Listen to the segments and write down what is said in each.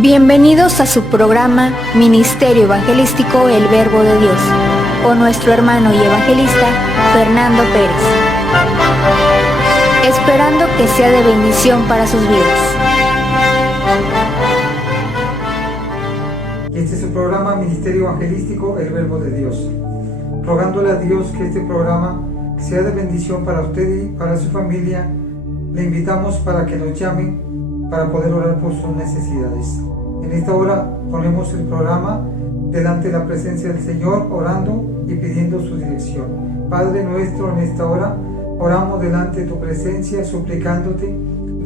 Bienvenidos a su programa Ministerio Evangelístico El Verbo de Dios, con nuestro hermano y evangelista Fernando Pérez. Esperando que sea de bendición para sus vidas. Este es el programa Ministerio Evangelístico El Verbo de Dios. Rogándole a Dios que este programa sea de bendición para usted y para su familia, le invitamos para que nos llamen para poder orar por sus necesidades. En esta hora ponemos el programa delante de la presencia del Señor, orando y pidiendo su dirección. Padre nuestro, en esta hora oramos delante de tu presencia, suplicándote,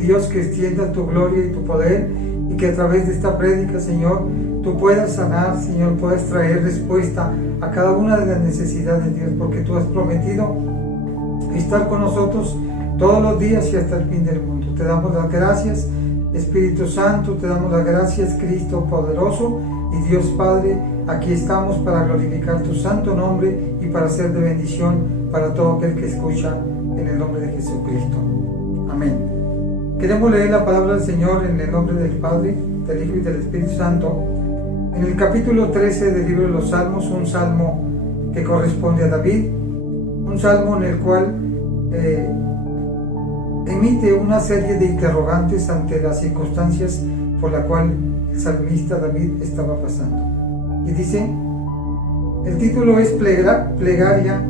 Dios, que extienda tu gloria y tu poder, y que a través de esta prédica, Señor, tú puedas sanar, Señor, puedas traer respuesta a cada una de las necesidades, Dios, porque tú has prometido estar con nosotros todos los días y hasta el fin del mundo. Te damos las gracias, Espíritu Santo, te damos las gracias, Cristo poderoso y Dios Padre. Aquí estamos para glorificar tu santo nombre y para ser de bendición para todo aquel que escucha, en el nombre de Jesucristo. Amén. Queremos leer la palabra del Señor en el nombre del Padre, del Hijo y del Espíritu Santo. En el capítulo 13 del libro de los Salmos, un salmo que corresponde a David, un salmo en el cual emite una serie de interrogantes ante las circunstancias por la cual el salmista David estaba pasando. Y dice, el título es Plegaria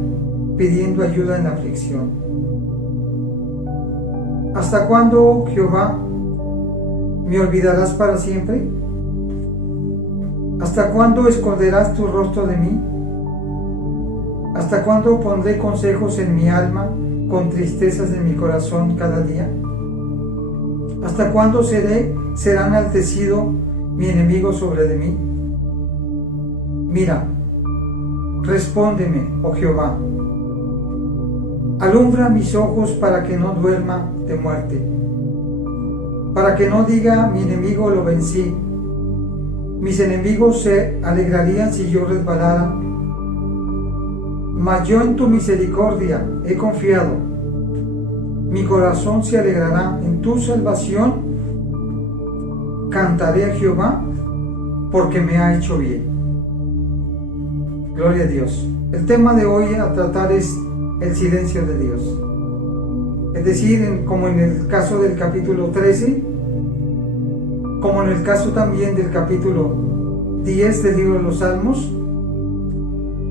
pidiendo ayuda en la aflicción. ¿Hasta cuándo, oh Jehová, me olvidarás para siempre? ¿Hasta cuándo esconderás tu rostro de mí? ¿Hasta cuándo pondré consejos en mi alma, con tristezas en mi corazón cada día? ¿Hasta cuándo será enaltecido mi enemigo sobre de mí? Mira, respóndeme, oh Jehová. Alumbra mis ojos para que no duerma de muerte, para que no diga mi enemigo lo vencí. Mis enemigos se alegrarían si yo resbalara, mas yo en tu misericordia he confiado. Mi corazón se alegrará en tu salvación. Cantaré a Jehová porque me ha hecho bien. Gloria a Dios. El tema de hoy a tratar es el silencio de Dios. Es decir, como en el caso del capítulo 13, como en el caso también del capítulo 10 del libro de los Salmos,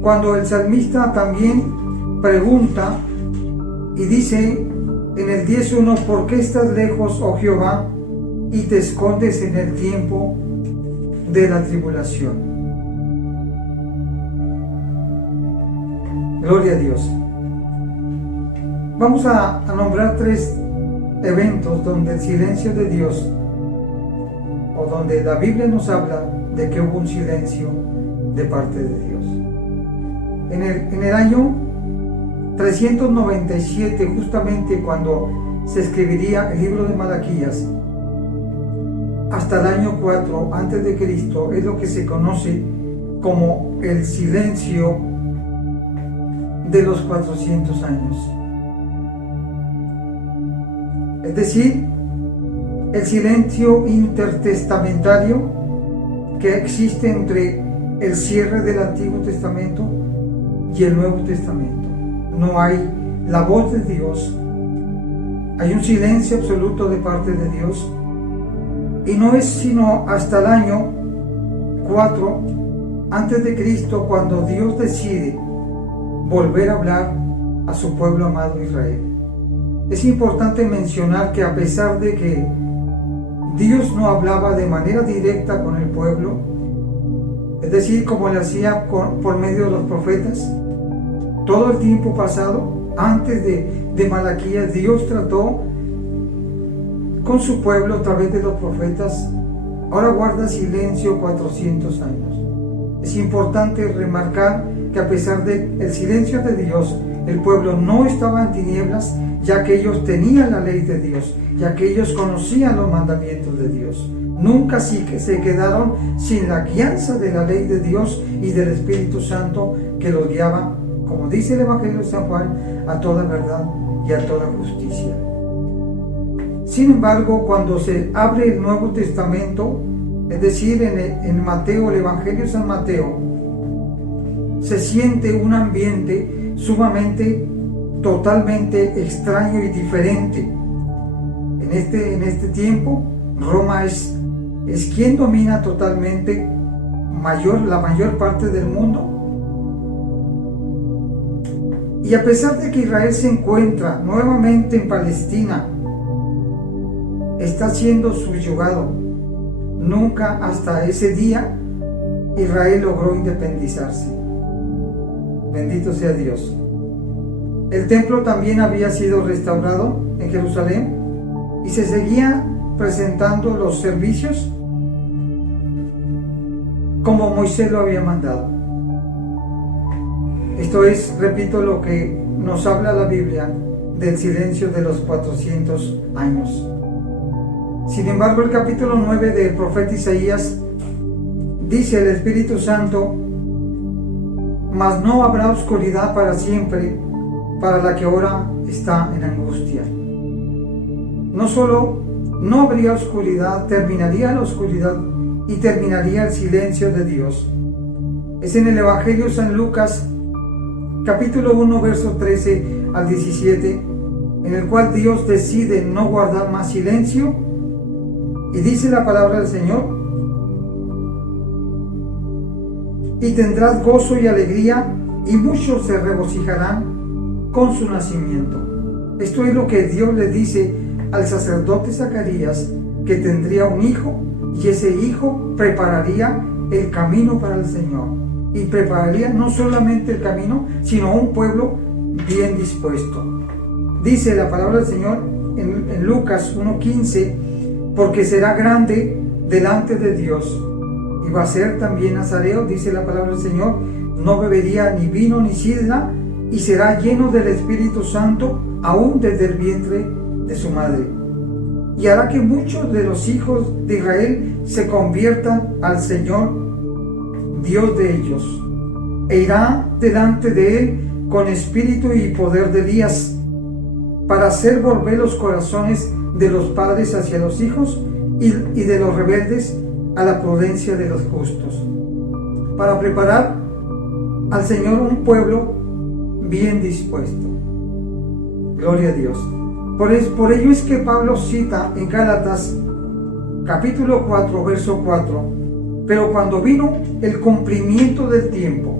cuando el salmista también pregunta y dice en el 10:1, ¿por qué estás lejos, oh Jehová, y te escondes en el tiempo de la tribulación? Gloria a Dios. Vamos a nombrar 3 eventos donde el silencio de Dios, o donde la Biblia nos habla de que hubo un silencio de parte de Dios. En el año 397, justamente cuando se escribiría el libro de Malaquías, hasta el año 4 antes de Cristo, es lo que se conoce como el silencio de los 400 años. Es decir, el silencio intertestamentario que existe entre el cierre del Antiguo Testamento y el Nuevo Testamento. No hay la voz de Dios, hay un silencio absoluto de parte de Dios, y no es sino hasta el año 4 antes de Cristo cuando Dios decide volver a hablar a su pueblo amado Israel. Es importante mencionar que a pesar de que Dios no hablaba de manera directa con el pueblo, es decir, como le hacía por medio de los profetas, todo el tiempo pasado, antes de Malaquías, Dios trató con su pueblo a través de los profetas. Ahora guarda silencio 400 años. Es importante remarcar que a pesar del silencio de Dios, el pueblo no estaba en tinieblas, ya que ellos tenían la ley de Dios, ya que ellos conocían los mandamientos de Dios. Nunca sí que se quedaron sin la guianza de la ley de Dios y del Espíritu Santo que los guiaba, como dice el Evangelio de San Juan, a toda verdad y a toda justicia. Sin embargo, cuando se abre el Nuevo Testamento, Es decir, en Mateo, el Evangelio de San Mateo, se siente un ambiente sumamente, totalmente extraño y diferente. En este tiempo, Roma es quien domina totalmente la mayor parte del mundo. Y a pesar de que Israel se encuentra nuevamente en Palestina, está siendo subyugado. Nunca hasta ese día Israel logró independizarse. Bendito sea Dios. El templo también había sido restaurado en Jerusalén y se seguía presentando los servicios como Moisés lo había mandado. Esto es, repito, lo que nos habla la Biblia del silencio de los 400 años. Sin embargo, el capítulo 9 del profeta Isaías dice el Espíritu Santo: mas no habrá oscuridad para siempre para la que ahora está en angustia. No solo no habría oscuridad, terminaría la oscuridad y terminaría el silencio de Dios. Es en el Evangelio de San Lucas, capítulo 1, verso 13 al 17, en el cual Dios decide no guardar más silencio, y dice la palabra del Señor: y tendrás gozo y alegría, y muchos se regocijarán con su nacimiento. Esto es lo que Dios le dice al sacerdote Zacarías, que tendría un hijo, y ese hijo prepararía el camino para el Señor, y prepararía no solamente el camino, sino un pueblo bien dispuesto. Dice la palabra del Señor en Lucas 1:15: porque será grande delante de Dios, y va a ser también nazareo, dice la palabra del Señor, no bebería ni vino ni sidra, y será lleno del Espíritu Santo aún desde el vientre de su madre. Y hará que muchos de los hijos de Israel se conviertan al Señor, Dios de ellos, e irá delante de él con espíritu y poder de Elías, para hacer volver los corazones de los padres hacia los hijos y de los rebeldes a la prudencia de los justos, para preparar al Señor un pueblo bien dispuesto. Gloria a Dios. Por ello es que Pablo cita en Gálatas capítulo 4, verso 4: pero cuando vino el cumplimiento del tiempo,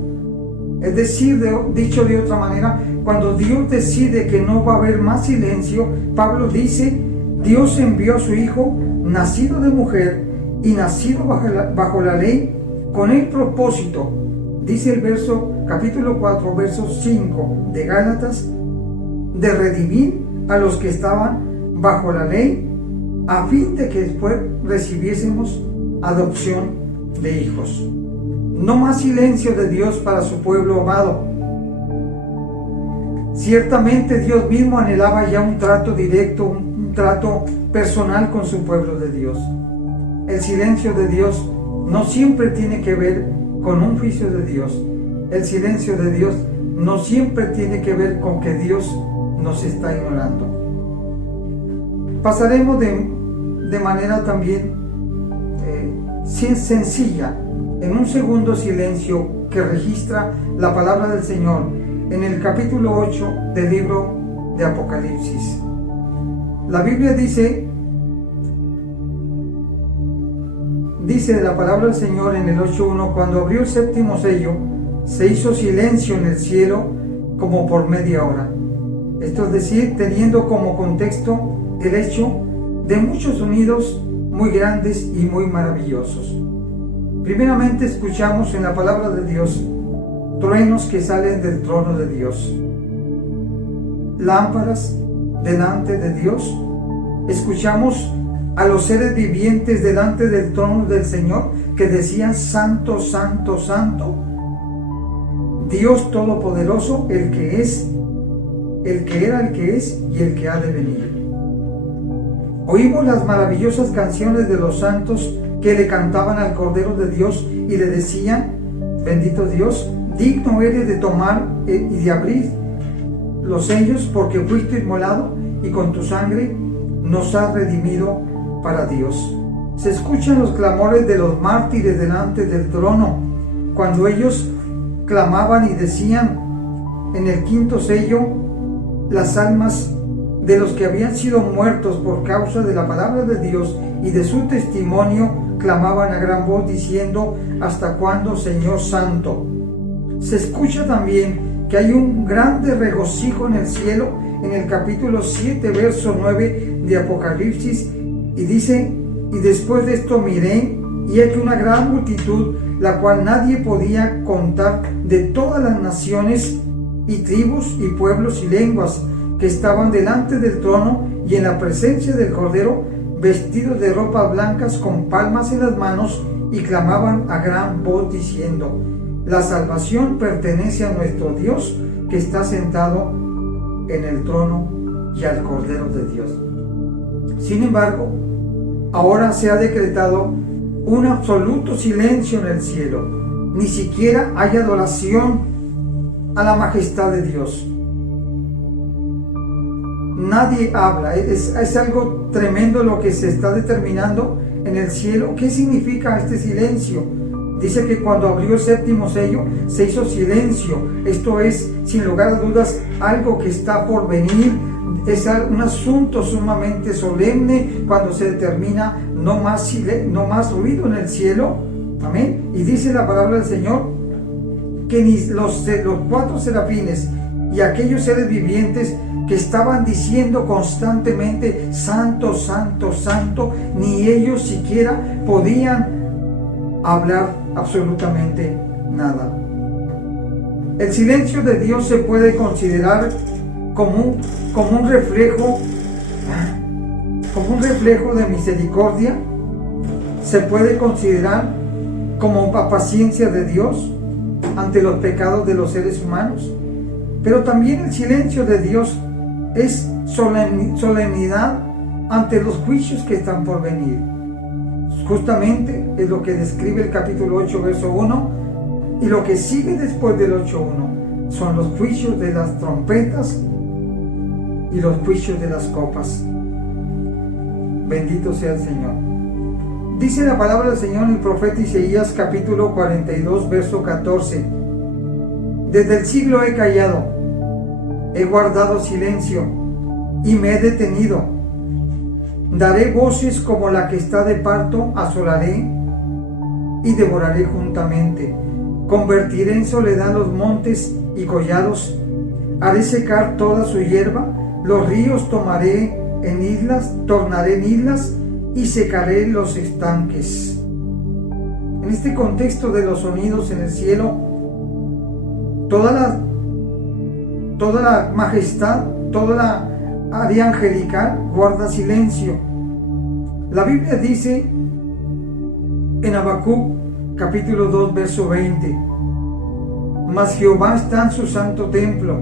es decir, dicho de otra manera, cuando Dios decide que no va a haber más silencio, Pablo dice: Dios envió a su Hijo, nacido de mujer y nacido bajo la ley, con el propósito, dice el capítulo 4, verso 5 de Gálatas, de redimir a los que estaban bajo la ley, a fin de que después recibiésemos adopción de hijos. No más silencio de Dios para su pueblo amado. Ciertamente Dios mismo anhelaba ya un trato directo, un trato personal con su pueblo de Dios. El silencio de Dios no siempre tiene que ver con un juicio de Dios. El silencio de Dios no siempre tiene que ver con que Dios nos está ignorando. Pasaremos de manera también sencilla en un segundo silencio que registra la palabra del Señor en el capítulo 8 del libro de Apocalipsis. La Biblia dice la palabra del Señor en el 8:1: cuando abrió el séptimo sello, se hizo silencio en el cielo como por media hora. Esto es decir, teniendo como contexto el hecho de muchos sonidos muy grandes y muy maravillosos. Primeramente escuchamos en la palabra de Dios truenos que salen del trono de Dios, lámparas delante de Dios. Escuchamos a los seres vivientes delante del trono del Señor que decían: Santo, Santo, Santo, Dios Todopoderoso, el que es, el que era, el que es y el que ha de venir. Oímos las maravillosas canciones de los santos que le cantaban al Cordero de Dios y le decían: bendito Dios, digno eres de tomar y de abrir los sellos, porque fuiste inmolado y con tu sangre nos has redimido para Dios. Se escuchan los clamores de los mártires delante del trono, cuando ellos clamaban y decían en el quinto sello, las almas de los que habían sido muertos por causa de la palabra de Dios y de su testimonio, clamaban a gran voz diciendo, ¿hasta cuándo, Señor Santo? Se escucha también que hay un grande regocijo en el cielo, en el capítulo 7, verso 9 de Apocalipsis, y dice, y después de esto miré, y aquí una gran multitud, la cual nadie podía contar, de todas las naciones y tribus y pueblos y lenguas, que estaban delante del trono y en la presencia del Cordero, vestidos de ropas blancas con palmas en las manos, y clamaban a gran voz diciendo, la salvación pertenece a nuestro Dios, que está sentado en el trono, y al Cordero de Dios. Sin embargo, ahora se ha decretado un absoluto silencio en el cielo. Ni siquiera hay adoración a la majestad de Dios. Nadie habla. Es algo tremendo lo que se está determinando en el cielo. ¿Qué significa este silencio? Dice que cuando abrió el séptimo sello se hizo silencio. Esto es, sin lugar a dudas, algo que está por venir. Es un asunto sumamente solemne cuando se determina no más ruido en el cielo. Amén. Y dice la palabra del Señor que ni los cuatro serafines y aquellos seres vivientes que estaban diciendo constantemente santo, santo, santo, ni ellos siquiera podían hablar absolutamente nada. El silencio de Dios se puede considerar como un reflejo de misericordia. Se puede considerar como una paciencia de Dios ante los pecados de los seres humanos. Pero también el silencio de Dios es solemnidad ante los juicios que están por venir. Justamente es lo que describe el capítulo 8, verso 1, y lo que sigue después del 8.1 son los juicios de las trompetas y los juicios de las copas. Bendito sea el Señor. Dice la palabra del Señor en el profeta Isaías capítulo 42, verso 14. Desde el siglo he callado, he guardado silencio y me he detenido. Daré voces como la que está de parto, asolaré y devoraré juntamente. Convertiré en soledad los montes y collados, haré secar toda su hierba, los ríos tornaré en islas y secaré los estanques. En este contexto de los sonidos en el cielo, toda la majestad, toda la área angelical guarda silencio. La Biblia dice en Habacuc capítulo 2 verso 20, mas Jehová está en su santo templo,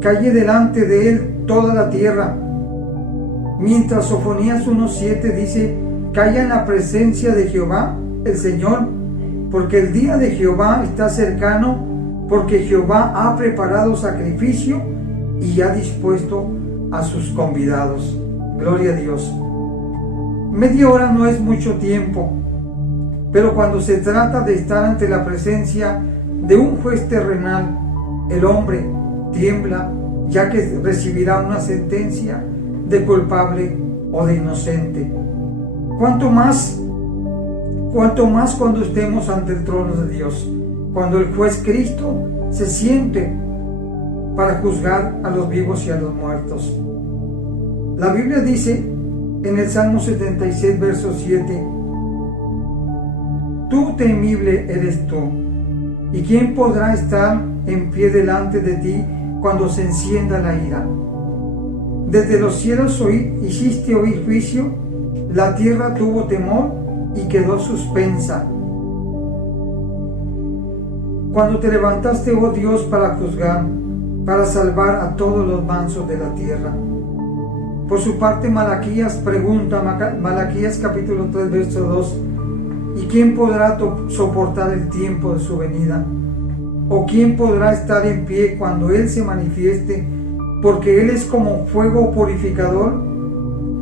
calle delante de él toda la tierra. Mientras Sofonías 1:7 dice, calla en la presencia de Jehová el Señor, porque el día de Jehová está cercano, porque Jehová ha preparado sacrificio y ha dispuesto a sus convidados. Gloria a Dios. Media hora no es mucho tiempo, pero cuando se trata de estar ante la presencia de un juez terrenal, el hombre tiembla, ya que recibirá una sentencia de culpable o de inocente. Cuanto más cuando estemos ante el trono de Dios, cuando el juez Cristo se siente para juzgar a los vivos y a los muertos. La Biblia dice en el Salmo 76, verso 7, tú temible eres tú, ¿y quién podrá estar en pie delante de ti cuando se encienda la ira? Desde los cielos hiciste oír juicio, la tierra tuvo temor y quedó suspensa. Cuando te levantaste, oh Dios, para juzgar, para salvar a todos los mansos de la tierra. Por su parte, Malaquías pregunta, Malaquías capítulo 3, verso 2, ¿y quién podrá soportar el tiempo de su venida? ¿O quién podrá estar en pie cuando Él se manifieste? Porque Él es como fuego purificador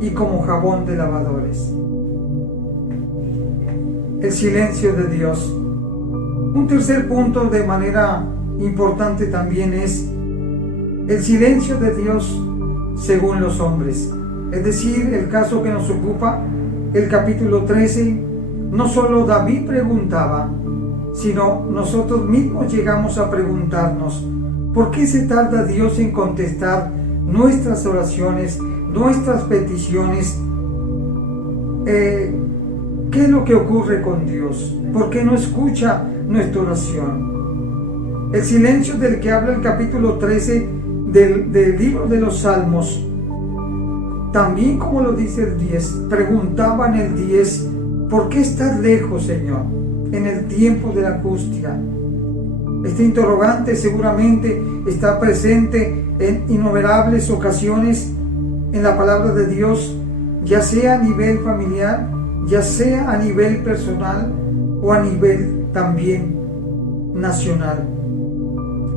y como jabón de lavadores. el silencio de Dios. Un tercer punto de manera importante también es el silencio de Dios según los hombres. Es decir, el caso que nos ocupa, el capítulo 13, no solo David preguntaba, sino nosotros mismos llegamos a preguntarnos, ¿por qué se tarda Dios en contestar nuestras oraciones, nuestras peticiones? ¿Qué es lo que ocurre con Dios? ¿Por qué no escucha nuestra oración? El silencio del que habla el capítulo 13 del libro de los Salmos, también como lo dice el 10, preguntaba en el 10, ¿por qué estás lejos, Señor, en el tiempo de la angustia? Este interrogante seguramente está presente en innumerables ocasiones en la palabra de Dios, ya sea a nivel familiar, ya sea a nivel personal o a nivel también nacional.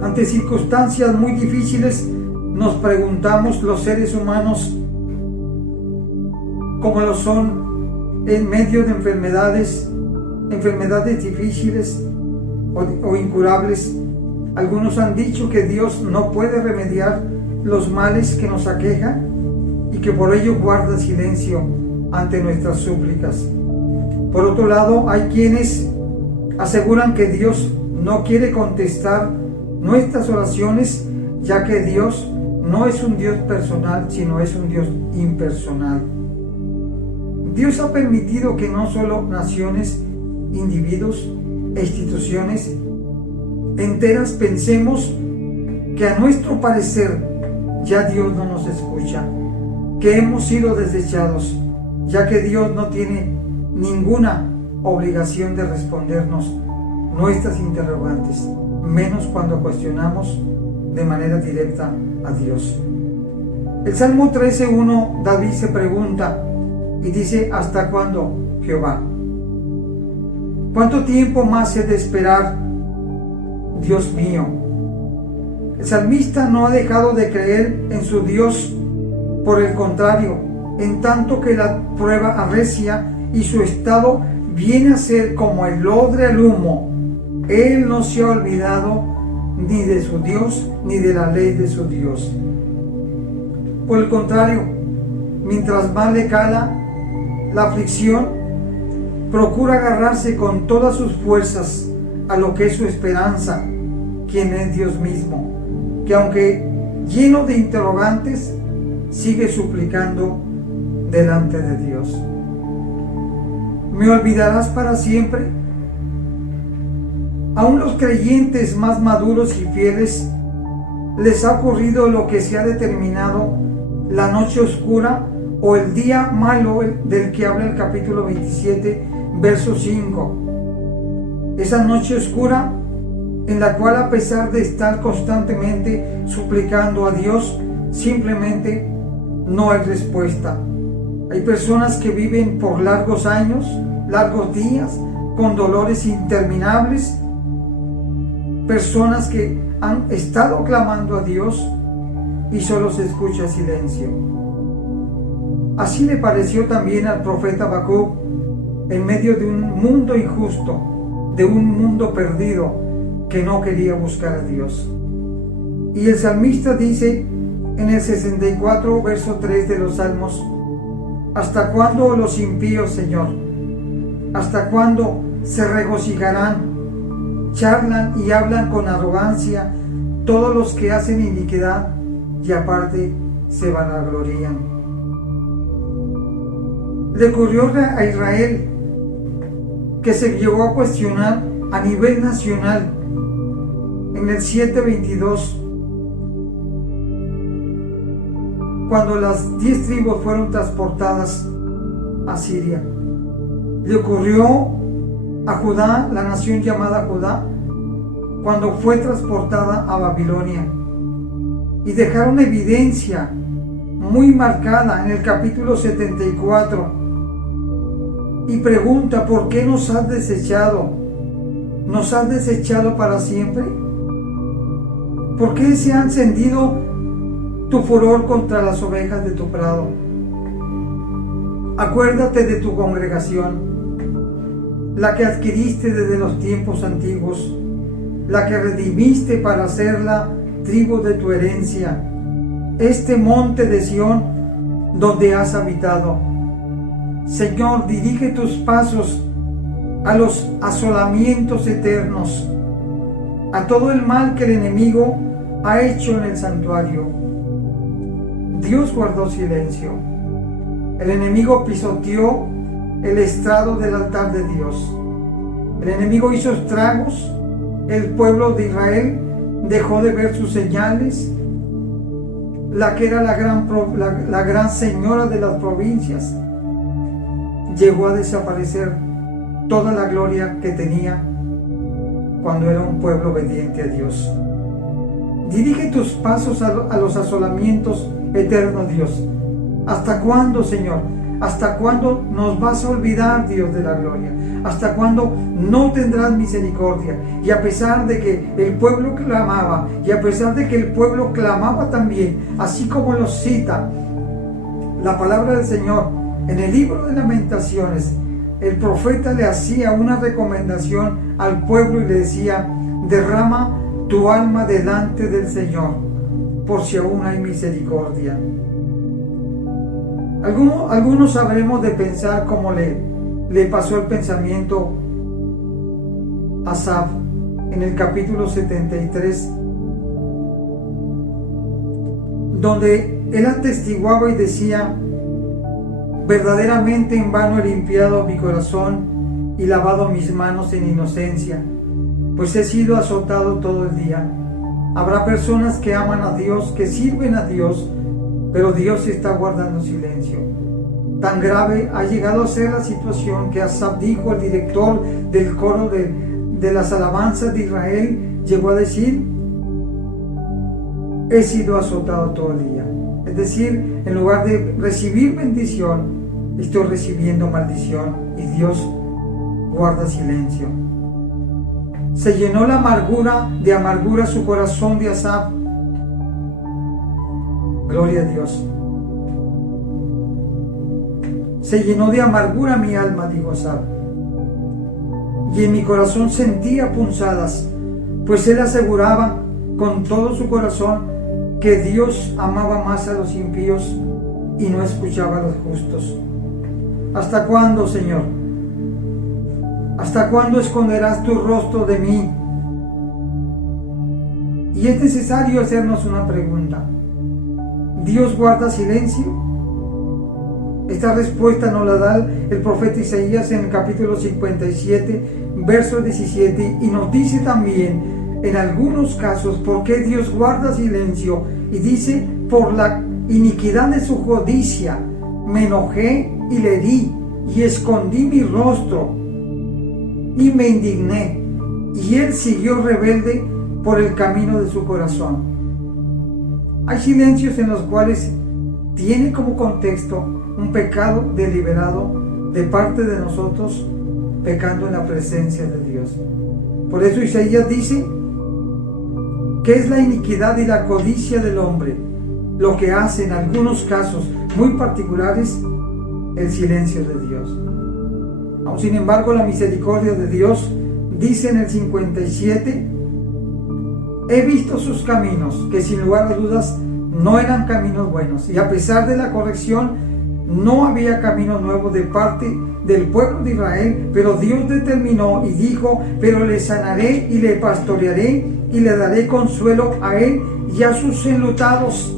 Ante circunstancias muy difíciles nos preguntamos los seres humanos, como lo son en medio de enfermedades difíciles o incurables. Algunos han dicho que Dios no puede remediar los males que nos aquejan y que por ello guarda silencio ante nuestras súplicas. Por otro lado, hay quienes aseguran que Dios no quiere contestar nuestras oraciones, ya que Dios no es un Dios personal, sino es un Dios impersonal. Dios ha permitido que no solo naciones, individuos e instituciones enteras pensemos que a nuestro parecer ya Dios no nos escucha, que hemos sido desechados, ya que Dios no tiene ninguna obligación de respondernos nuestras interrogantes, menos cuando cuestionamos de manera directa a Dios. El Salmo 13:1, David se pregunta y dice: ¿hasta cuándo, Jehová? ¿Cuánto tiempo más he de esperar, Dios mío? El salmista no ha dejado de creer en su Dios, por el contrario, en tanto que la prueba arrecia y su estado viene a ser como el odre al humo, él no se ha olvidado ni de su Dios ni de la ley de su Dios. Por el contrario, mientras más le cala la aflicción, procura agarrarse con todas sus fuerzas a lo que es su esperanza, quien es Dios mismo, que aunque lleno de interrogantes, sigue suplicando delante de Dios. ¿Me olvidarás para siempre? Aún los creyentes más maduros y fieles les ha ocurrido lo que se ha determinado la noche oscura o el día malo del que habla el capítulo 27, verso 5. Esa noche oscura en la cual, a pesar de estar constantemente suplicando a Dios, simplemente no hay respuesta. Hay personas que viven por largos años, largos días, con dolores interminables. Personas que han estado clamando a Dios y solo se escucha silencio. Así le pareció también al profeta Habacuc en medio de un mundo injusto, de un mundo perdido que no quería buscar a Dios. Y el salmista dice en el 64, verso 3 de los Salmos: ¿hasta cuándo los impíos, Señor? ¿Hasta cuándo se regocijarán? Charlan y hablan con arrogancia todos los que hacen iniquidad y aparte se vanaglorían. Le ocurrió a Israel que se llegó a cuestionar a nivel nacional en el 7:22, cuando las 10 tribus fueron transportadas a Siria. Le ocurrió a Judá, la nación llamada Judá, cuando fue transportada a Babilonia, y dejaron evidencia muy marcada en el capítulo 74, y pregunta: ¿por qué nos has desechado? ¿Nos has desechado para siempre? ¿Por qué se ha encendido tu furor contra las ovejas de tu prado? Acuérdate de tu congregación. la que adquiriste desde los tiempos antiguos, la que redimiste para hacerla tribu de tu herencia, este monte de Sión donde has habitado. Señor, dirige tus pasos a los asolamientos eternos, a todo el mal que el enemigo ha hecho en el santuario. Dios guardó silencio. El enemigo pisoteó el estrado del altar de Dios. El enemigo hizo estragos. El pueblo de Israel dejó de ver sus señales. La que era la gran señora de las provincias, llegó a desaparecer toda la gloria que tenía cuando era un pueblo obediente a Dios. Dirige tus pasos a los asolamientos eternos, Dios. ¿Hasta cuándo, Señor? ¿Hasta cuándo nos vas a olvidar, Dios de la gloria? ¿Hasta cuándo no tendrás misericordia? Y a pesar de que el pueblo clamaba, y a pesar de que el pueblo clamaba también, así como lo cita la palabra del Señor en el libro de Lamentaciones, el profeta le hacía una recomendación al pueblo y le decía: derrama tu alma delante del Señor, por si aún hay misericordia. Algunos sabremos de pensar como le pasó el pensamiento a Asaf en el capítulo 73, donde él atestiguaba y decía: verdaderamente en vano he limpiado mi corazón y lavado mis manos en inocencia, pues he sido azotado todo el día. Habrá personas que aman a Dios, que sirven a Dios, pero Dios está guardando silencio. Tan grave ha llegado a ser la situación que Asaf dijo, el director del coro de las alabanzas de Israel, llegó a decir: he sido azotado todo el día. Es decir, en lugar de recibir bendición, estoy recibiendo maldición, y Dios guarda silencio. Se llenó de amargura su corazón de Asaf. Gloria a Dios. Se llenó de amargura mi alma, dijo Asaf, y en mi corazón sentía punzadas, pues él aseguraba con todo su corazón que Dios amaba más a los impíos y no escuchaba a los justos. ¿Hasta cuándo, Señor? ¿Hasta cuándo esconderás tu rostro de mí? Y es necesario hacernos una pregunta. ¿Dios guarda silencio? Esta respuesta nos la da el profeta Isaías en el capítulo 57, verso 17, y nos dice también en algunos casos por qué Dios guarda silencio, y dice: por la iniquidad de su codicia me enojé y le herí, y escondí mi rostro y me indigné, y él siguió rebelde por el camino de su corazón. Hay silencios en los cuales tiene como contexto un pecado deliberado de parte de nosotros, pecando en la presencia de Dios. Por eso Isaías dice que es la iniquidad y la codicia del hombre lo que hace en algunos casos muy particulares el silencio de Dios. Aun sin embargo, la misericordia de Dios dice en el 57: he visto sus caminos, que sin lugar a dudas no eran caminos buenos, y a pesar de la corrección no había camino nuevo de parte del pueblo de Israel, pero Dios determinó y dijo: pero le sanaré y le pastorearé y le daré consuelo a él y a sus enlutados.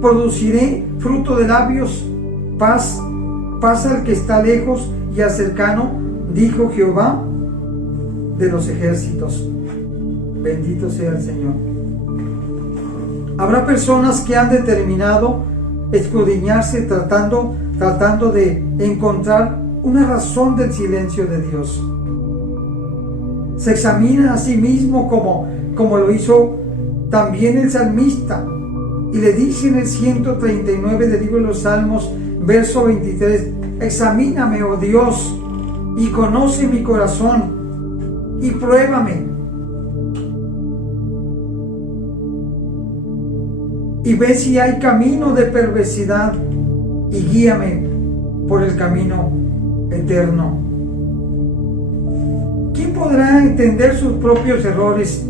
Produciré fruto de labios, paz al que está lejos y al cercano, dijo Jehová de los ejércitos. Bendito sea el Señor. Habrá personas que han determinado escudriñarse tratando de encontrar una razón del silencio de Dios. Se examina a sí mismo como lo hizo también el salmista, y le dice en el 139 del libro de los Salmos, verso 23: examíname, oh Dios, y conoce mi corazón, y pruébame, y ve si hay camino de perversidad, y guíame por el camino eterno. podrá entender sus propios errores,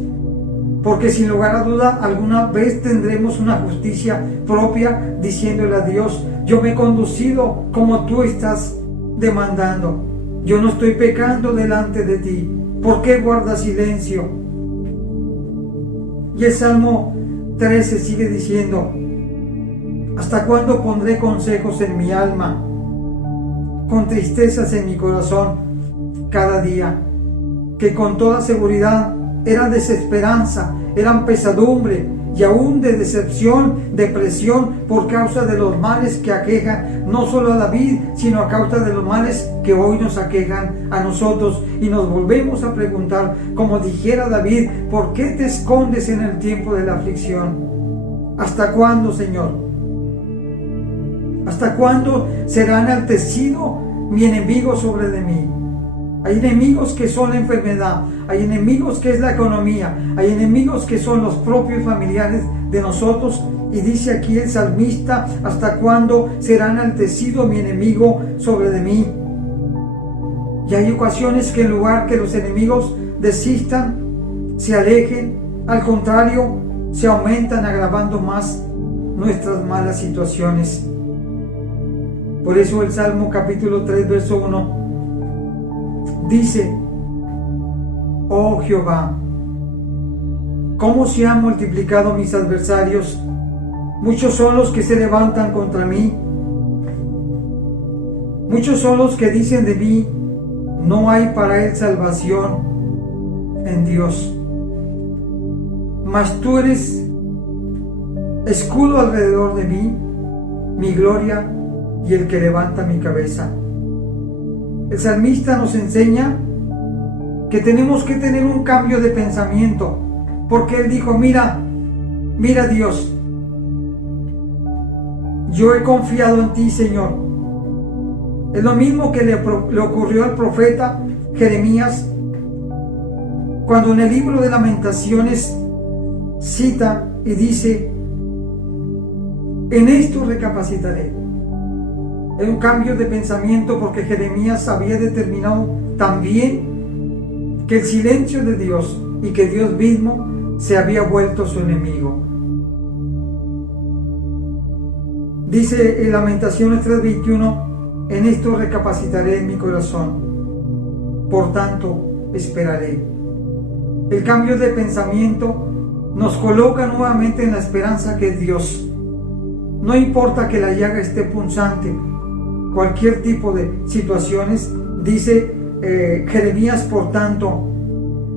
porque sin lugar a duda alguna vez tendremos una justicia propia diciéndole a Dios: yo me he conducido como tú estás demandando, yo no estoy pecando delante de ti, ¿por qué guardas silencio? Y el Salmo 13 sigue diciendo: ¿hasta cuándo pondré consejos en mi alma, con tristezas en mi corazón cada día? Que con toda seguridad eran desesperanza, eran pesadumbre y aún de decepción, depresión, por causa de los males que aquejan no solo a David, sino a causa de los males que hoy nos aquejan a nosotros. Y nos volvemos a preguntar, como dijera David: ¿por qué te escondes en el tiempo de la aflicción? ¿Hasta cuándo, Señor? ¿Hasta cuándo será enaltecido mi enemigo sobre de mí? Hay enemigos que son la enfermedad, hay enemigos que es la economía, hay enemigos que son los propios familiares de nosotros. Y dice aquí el salmista: ¿hasta cuándo será enaltecido mi enemigo sobre de mí? Y hay ocasiones que en lugar que los enemigos desistan, se alejen, al contrario, se aumentan, agravando más nuestras malas situaciones. Por eso el Salmo capítulo 3, verso 1 dice: oh Jehová, cómo se han multiplicado mis adversarios, muchos son los que se levantan contra mí, muchos son los que dicen de mí: no hay para él salvación en Dios. Mas tú eres escudo alrededor de mí, mi gloria y el que levanta mi cabeza. El salmista nos enseña que tenemos que tener un cambio de pensamiento, porque él dijo: mira Dios, yo he confiado en ti, Señor. Es lo mismo que le ocurrió al profeta Jeremías, cuando en el libro de Lamentaciones cita y dice: en esto recapacitaré. Es un cambio de pensamiento, porque Jeremías había determinado también que el silencio de Dios y que Dios mismo se había vuelto su enemigo. Dice en Lamentaciones 3:21: en esto recapacitaré en mi corazón, por tanto esperaré. El cambio de pensamiento nos coloca nuevamente en la esperanza que es Dios. No importa que la llaga esté punzante, cualquier tipo de situaciones, dice Jeremías: por tanto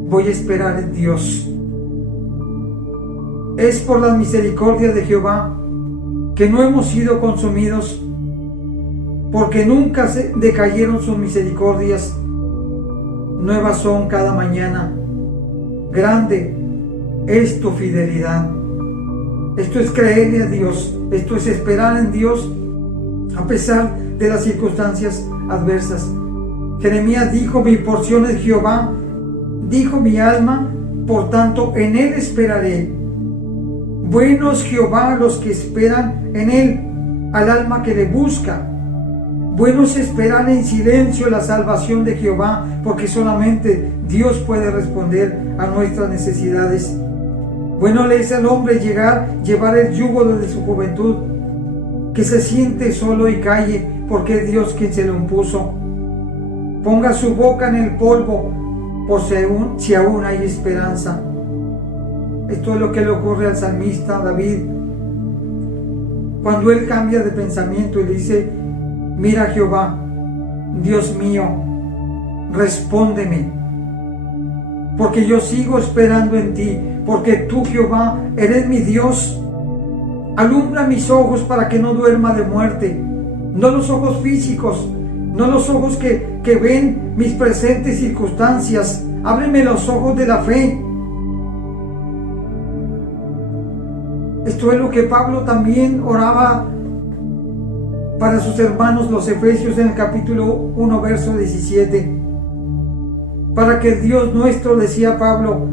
voy a esperar en Dios. Es por la misericordia de Jehová que no hemos sido consumidos, porque nunca se decayeron sus misericordias. Nuevas son cada mañana, grande es tu fidelidad. Esto es creerle a Dios, esto es esperar en Dios a pesar de las circunstancias adversas. Jeremías dijo: mi porción es Jehová, dijo mi alma, por tanto en él esperaré. Buenos Jehová los que esperan en él, al alma que le busca. Buenos esperar en silencio la salvación de Jehová, porque solamente Dios puede responder a nuestras necesidades. Bueno le es al hombre llevar el yugo desde su juventud, que se siente solo y calle, porque es Dios quien se lo impuso. Ponga su boca en el polvo, por si aún hay esperanza. Esto es lo que le ocurre al salmista David, cuando él cambia de pensamiento y le dice: mira Jehová, Dios mío, respóndeme, porque yo sigo esperando en ti, porque tú, Jehová, eres mi Dios. Alumbra mis ojos para que no duerma de muerte, no los ojos físicos, no los ojos que ven mis presentes circunstancias. Ábreme los ojos de la fe. Esto es lo que Pablo también oraba para sus hermanos los efesios en el capítulo 1, verso 17. Para que el Dios nuestro, decía Pablo,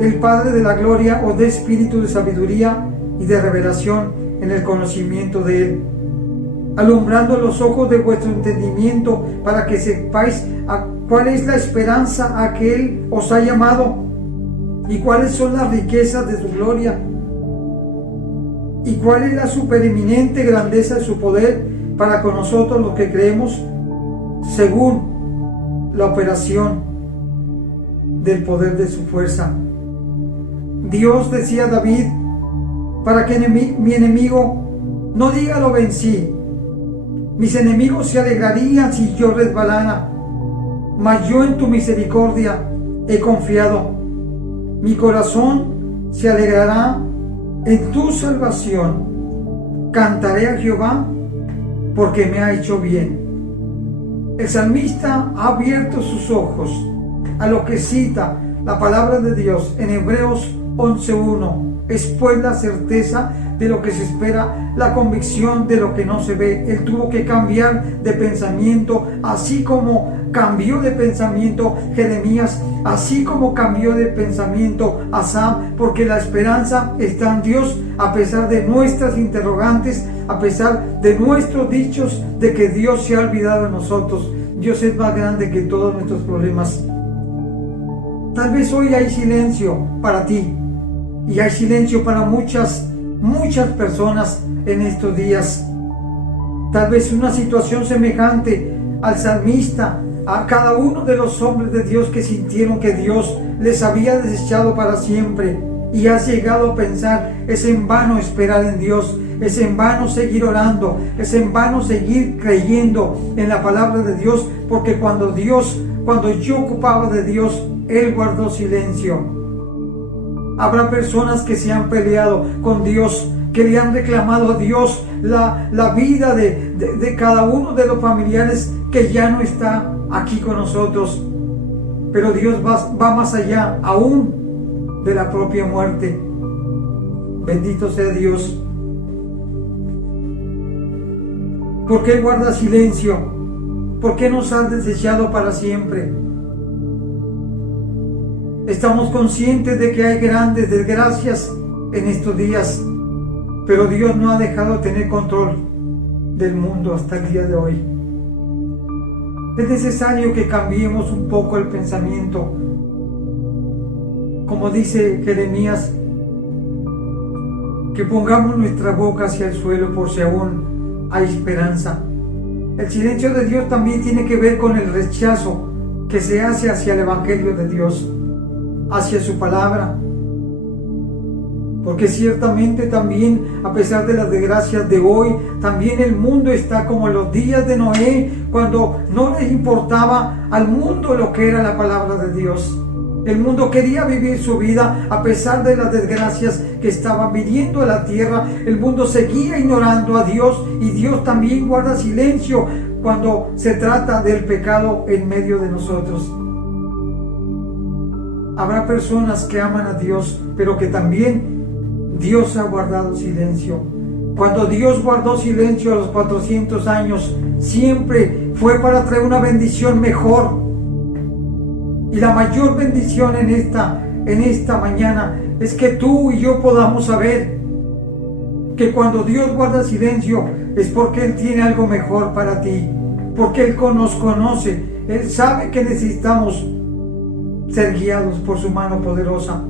el Padre de la gloria, os dé espíritu de sabiduría y de revelación en el conocimiento de Él, alumbrando los ojos de vuestro entendimiento, para que sepáis cuál es la esperanza a que Él os ha llamado, y cuáles son las riquezas de su gloria, y cuál es la supereminente grandeza de su poder para con nosotros los que creemos, según la operación del poder de su fuerza. Dios, decía David, para que mi enemigo no diga lo vencí. Mis enemigos se alegrarían si yo resbalara, mas yo en tu misericordia he confiado. Mi corazón se alegrará en tu salvación. Cantaré a Jehová porque me ha hecho bien. El salmista ha abierto sus ojos a lo que cita la palabra de Dios en Hebreos 11:1. Es pues la certeza de lo que se espera, la convicción de lo que no se ve. Él tuvo que cambiar de pensamiento, así como cambió de pensamiento Jeremías, así como cambió de pensamiento Asaf, porque la esperanza está en Dios, a pesar de nuestras interrogantes, a pesar de nuestros dichos de que Dios se ha olvidado de nosotros. Dios es más grande que todos nuestros problemas. Tal vez hoy hay silencio para ti, y hay silencio para muchas personas en estos días. Tal vez una situación semejante al salmista, a cada uno de los hombres de Dios que sintieron que Dios les había desechado para siempre, y has llegado a pensar: es en vano esperar en Dios, es en vano seguir orando, es en vano seguir creyendo en la palabra de Dios, porque cuando yo ocupaba de Dios, Él guardó silencio. Habrá personas que se han peleado con Dios, que le han reclamado a Dios la vida de cada uno de los familiares que ya no está aquí con nosotros. Pero Dios va más allá aún de la propia muerte. Bendito sea Dios. ¿Por qué guarda silencio? ¿Por qué nos has desechado para siempre? Estamos conscientes de que hay grandes desgracias en estos días, pero Dios no ha dejado de tener control del mundo hasta el día de hoy. Es necesario que cambiemos un poco el pensamiento. Como dice Jeremías, que pongamos nuestra boca hacia el suelo por si aún hay esperanza. El silencio de Dios también tiene que ver con el rechazo que se hace hacia el Evangelio de Dios, hacia su palabra. Porque ciertamente también, a pesar de las desgracias de hoy, también el mundo está como en los días de Noé, cuando no les importaba al mundo lo que era la palabra de Dios. El mundo quería vivir su vida a pesar de las desgracias que estaban viniendo a la tierra. El mundo seguía ignorando a Dios, y Dios también guarda silencio cuando se trata del pecado en medio de nosotros. Habrá personas que aman a Dios, pero que también Dios ha guardado silencio. Cuando Dios guardó silencio a los 400 años, siempre fue para traer una bendición mejor. Y la mayor bendición en esta mañana es que tú y yo podamos saber que cuando Dios guarda silencio es porque Él tiene algo mejor para ti, porque Él nos conoce, Él sabe que necesitamos ser guiados por su mano poderosa.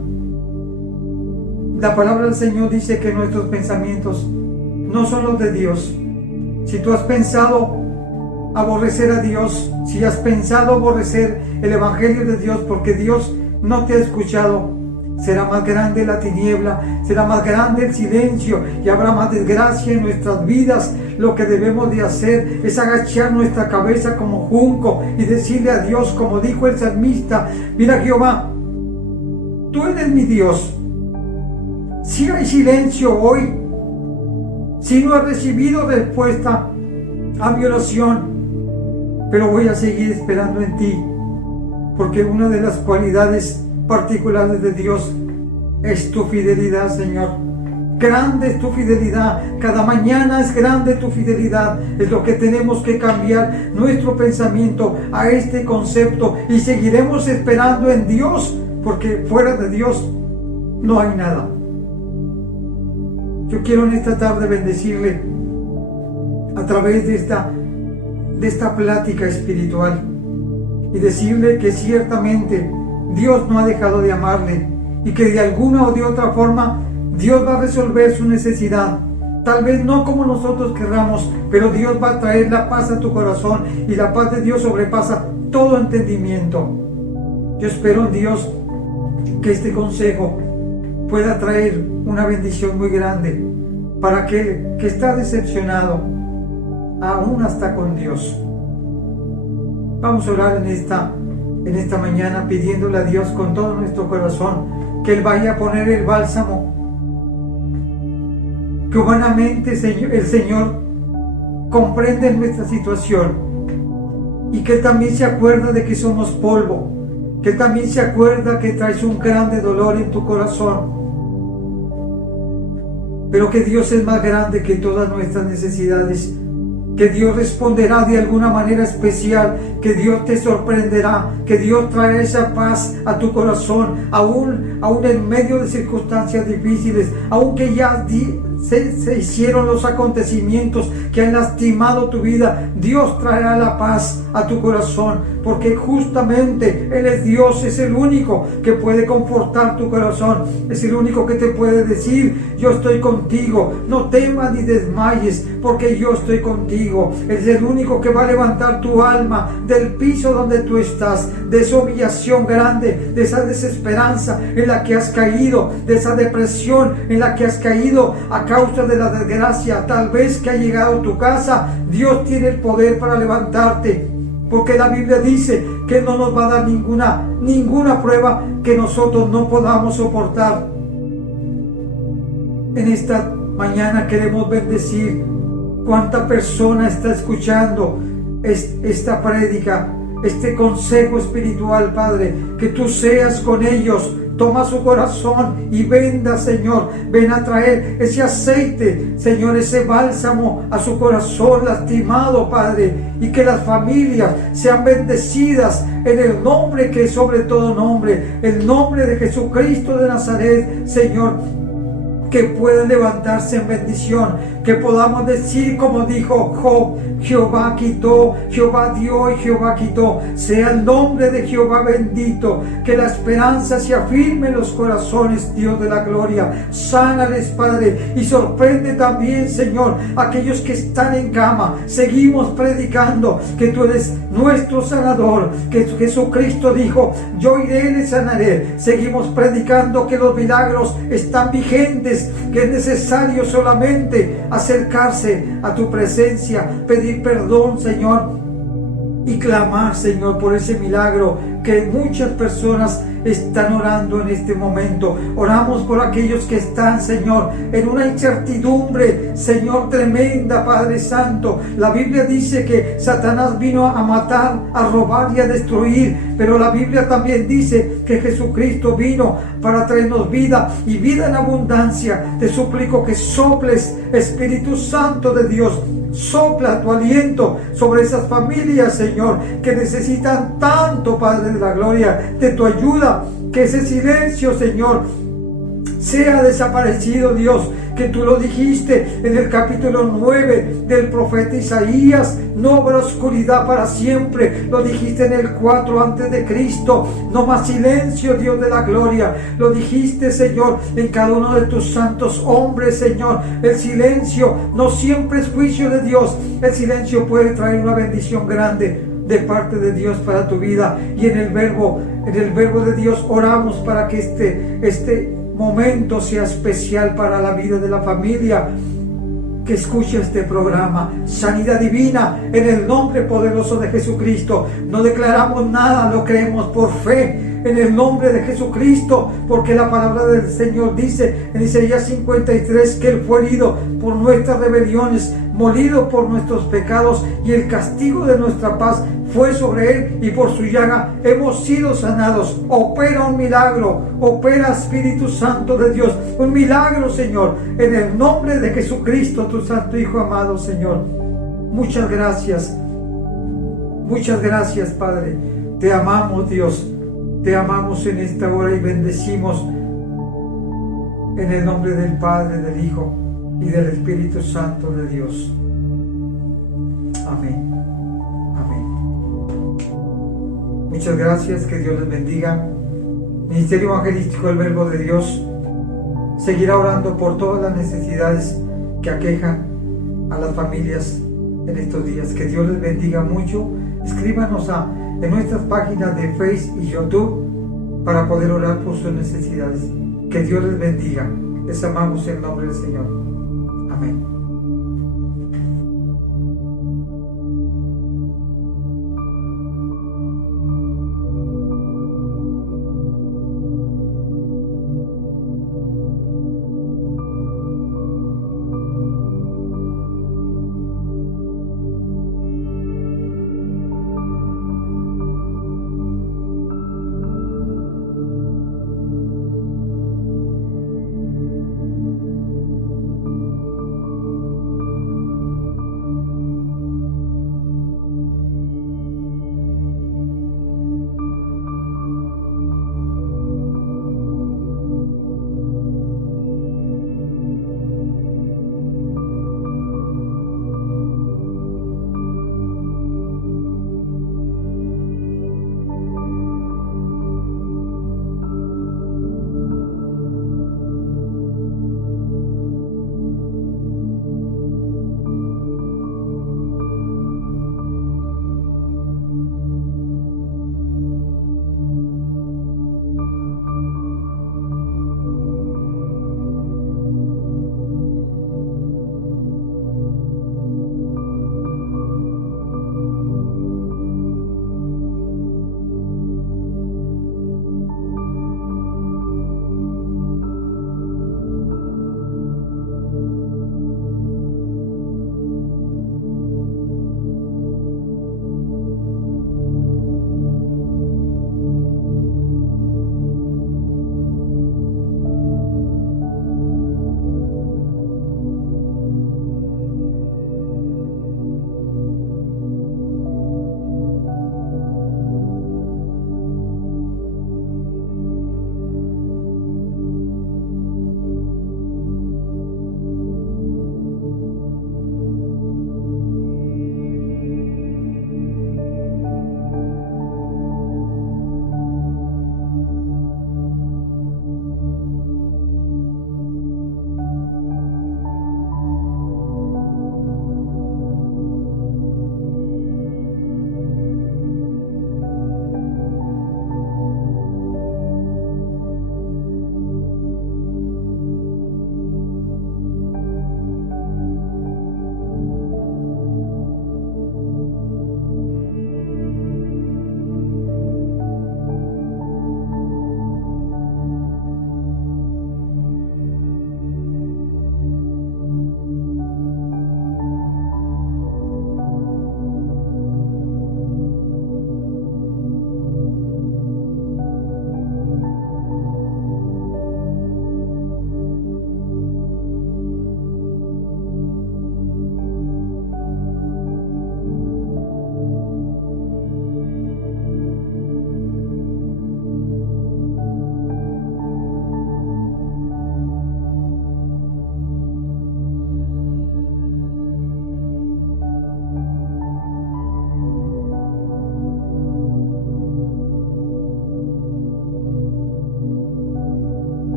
La palabra del Señor dice que nuestros pensamientos no son los de Dios. Si tú has pensado aborrecer a Dios, si has pensado aborrecer el Evangelio de Dios porque Dios no te ha escuchado, será más grande la tiniebla, será más grande el silencio, y habrá más desgracia en nuestras vidas. Lo que debemos de hacer es agachar nuestra cabeza como junco y decirle a Dios, como dijo el salmista: mira, Jehová, tú eres mi Dios. Si hay silencio hoy, si no he recibido respuesta a mi oración, pero voy a seguir esperando en ti, porque una de las cualidades particulares de Dios es tu fidelidad, Señor. Grande es tu fidelidad, cada mañana es grande tu fidelidad. Es lo que tenemos que cambiar nuestro pensamiento a este concepto, y seguiremos esperando en Dios, porque fuera de Dios no hay nada. Yo quiero en esta tarde bendecirle a través de esta plática espiritual y decirle que ciertamente Dios no ha dejado de amarle y que de alguna o de otra forma Dios va a resolver su necesidad. Tal vez no como nosotros querramos, pero Dios va a traer la paz a tu corazón y la paz de Dios sobrepasa todo entendimiento. Yo espero en Dios que este consejo pueda traer una bendición muy grande para aquel que está decepcionado, aún hasta con Dios. Vamos a orar en esta mañana pidiéndole a Dios con todo nuestro corazón que Él vaya a poner el bálsamo que humanamente el Señor comprende nuestra situación y que también se acuerda de que somos polvo, que también se acuerda que traes un grande dolor en tu corazón, pero que Dios es más grande que todas nuestras necesidades, que Dios responderá de alguna manera especial, que Dios te sorprenderá, que Dios traerá esa paz a tu corazón, aún en medio de circunstancias difíciles, aunque ya se hicieron los acontecimientos que han lastimado tu vida. Dios traerá la paz a tu corazón, porque justamente Él es Dios, es el único que puede confortar tu corazón, es el único que te puede decir: yo estoy contigo, no temas ni desmayes, porque yo estoy contigo. Es el único que va a levantar tu alma del piso donde tú estás, de esa humillación grande, de esa desesperanza en la que has caído, de esa depresión en la que has caído a causa de la desgracia tal vez que ha llegado a tu casa. Dios tiene el poder para levantarte, porque la Biblia dice que no nos va a dar ninguna prueba que nosotros no podamos soportar. En esta mañana queremos bendecir cuánta persona está escuchando esta prédica, este consejo espiritual, Padre, que tú seas con ellos. Toma su corazón y venda, Señor. Ven a traer ese aceite, Señor, ese bálsamo a su corazón lastimado, Padre. Y que las familias sean bendecidas en el nombre que es sobre todo nombre, el nombre de Jesucristo de Nazaret, Señor. Que puedan levantarse en bendición, que podamos decir como dijo Job: Jehová quitó, Jehová dio y Jehová quitó. Sea el nombre de Jehová bendito. Que la esperanza se afirme en los corazones, Dios de la gloria. Sánales, Padre, y sorprende también, Señor, aquellos que están en cama. Seguimos predicando que tú eres nuestro sanador, que Jesucristo dijo: yo iré y les sanaré. Seguimos predicando que los milagros están vigentes, que es necesario solamente acercarse a tu presencia, pedir perdón, Señor, y clamar, Señor, por ese milagro que muchas personas están orando en este momento. Oramos por aquellos que están, Señor, en una incertidumbre, Señor, tremenda, Padre Santo. La Biblia dice que Satanás vino a matar, a robar y a destruir, pero la Biblia también dice que Jesucristo vino para traernos vida y vida en abundancia. Te suplico que soples, Espíritu Santo de Dios. Sopla tu aliento sobre esas familias, Señor, que necesitan tanto, Padre de la gloria, de tu ayuda. Que ese silencio, Señor, sea desaparecido, Dios, que tú lo dijiste en el capítulo 9 del profeta Isaías: no habrá oscuridad para siempre. Lo dijiste en el 4 antes de Cristo: no más silencio, Dios de la gloria. Lo dijiste, Señor, en cada uno de tus santos hombres, Señor. El silencio no siempre es juicio de Dios. El silencio puede traer una bendición grande de parte de Dios para tu vida. Y en el verbo de Dios oramos para que este momento sea especial para la vida de la familia que escucha este programa. Sanidad divina en el nombre poderoso de Jesucristo. No declaramos nada, lo creemos por fe en el nombre de Jesucristo, porque la palabra del Señor dice en Isaías 53 que Él fue herido por nuestras rebeliones, molido por nuestros pecados, y el castigo de nuestra paz fue sobre Él, y por su llaga hemos sido sanados. Opera un milagro, opera, Espíritu Santo de Dios, un milagro, Señor, en el nombre de Jesucristo, tu Santo Hijo amado, Señor. Muchas gracias, Padre. Te amamos, Dios, te amamos en esta hora y bendecimos en el nombre del Padre, del Hijo y del Espíritu Santo de Dios. Amén. Amén. Muchas gracias, que Dios les bendiga. Ministerio Evangelístico del Verbo de Dios seguirá orando por todas las necesidades que aquejan a las familias en estos días. Que Dios les bendiga mucho. Escríbanos en nuestras páginas de Facebook y YouTube para poder orar por sus necesidades. Que Dios les bendiga. Les amamos en el nombre del Señor. Amén.